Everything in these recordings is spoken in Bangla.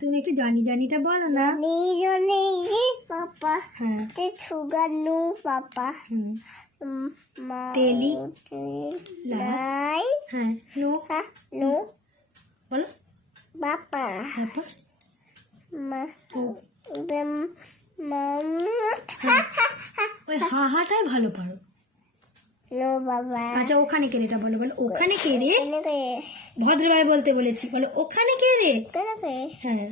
তুমি একটু জনি জনিটা বলো না। পাপা হ্যাঁ সুগার নো পাপা টেলি লাই হ্যাঁ নো নো বলো পাপা তারপর মম ওই হাহাটাই ভালো পারো। নো বাবা আচ্ছা ওখানে কে রেটা বলো, বলো ওখানে কে রে, ভদ্রভাবে বলতে বলেছি, বলো ওখানে কে রে। হ্যাঁ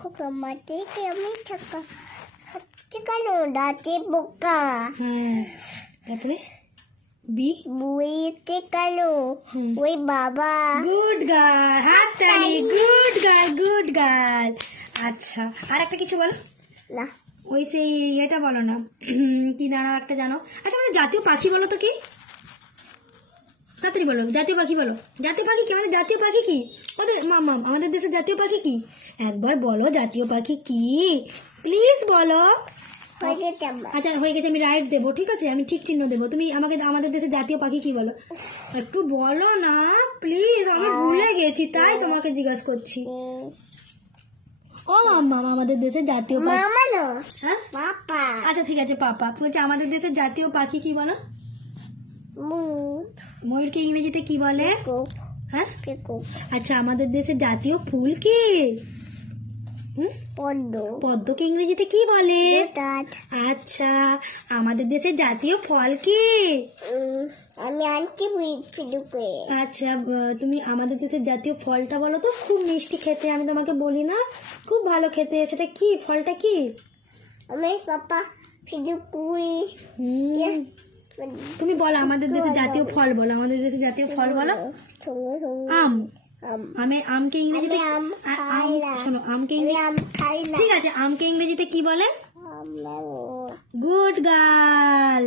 খোকা মাটি কে আমি থাকা কেন দাঁতে বোকা হ্যাঁ তারপরে বি বুইতে কেন ওই বাবা গুড গার্ল, হাততালি, গুড গার্ল গুড গার্ল। আচ্ছা আর একটা কিছু বলো না ওই সেই এটা বলো না কি দাঁড়াও একটা জানো। আচ্ছা আমাদের জাতীয় পাখি বলো তো কি, তাড়াতাড়ি বলো জাতীয় পাখি বলো। জাতীয় পাখি কি, আমাদের জাতীয় পাখি কি, আমাদের দেশের জাতীয় পাখি কি, একবার বলো জাতীয় পাখি কি প্লিজ বলো। আচ্ছা হয়ে গেছে, আমি রাইট দেবো, ঠিক আছে আমি ঠিক চিহ্ন দেবো, তুমি আমাকে আমাদের দেশের জাতীয় পাখি কি বলো একটু বলো না প্লিজ, আমি ভুলে গেছি তাই তোমাকে জিজ্ঞাসা করছি। ও মাম্মা আমাদের দেশের জাতীয় পাখি হ্যাঁ পাপা আচ্ছা ঠিক আছে পাপা বলছে আমাদের দেশের জাতীয় পাখি কি বলো। ময়ূরকে ইংরেজিতে কি বলে, হ্যাঁ আচ্ছা আমাদের দেশের জাতীয় ফুল কি, পদ্মকে ইংরেজিতে কি বলে। আচ্ছা আমাদের দেশের জাতীয় ফল কি, আমি আনছি আচ্ছা তুমি আমাদের দেশের জাতীয় ফলটা বলো তো, খুব মিষ্টি খেতে, আমি তোমাকে বলি না খুব ভালো খেতে, সেটা কি ফলটা কি। আমি পাপা ফিজুকুই তুমি বলো আমাদের দেশের জাতীয় ফল বলো, আমাদের দেশের জাতীয় ফল বলো। আম, আমি আমকে ইংরেজিতে শোনো আমকে ঠিক আছে আমকে ইংরেজিতে কি বলে, গুড গার্ল।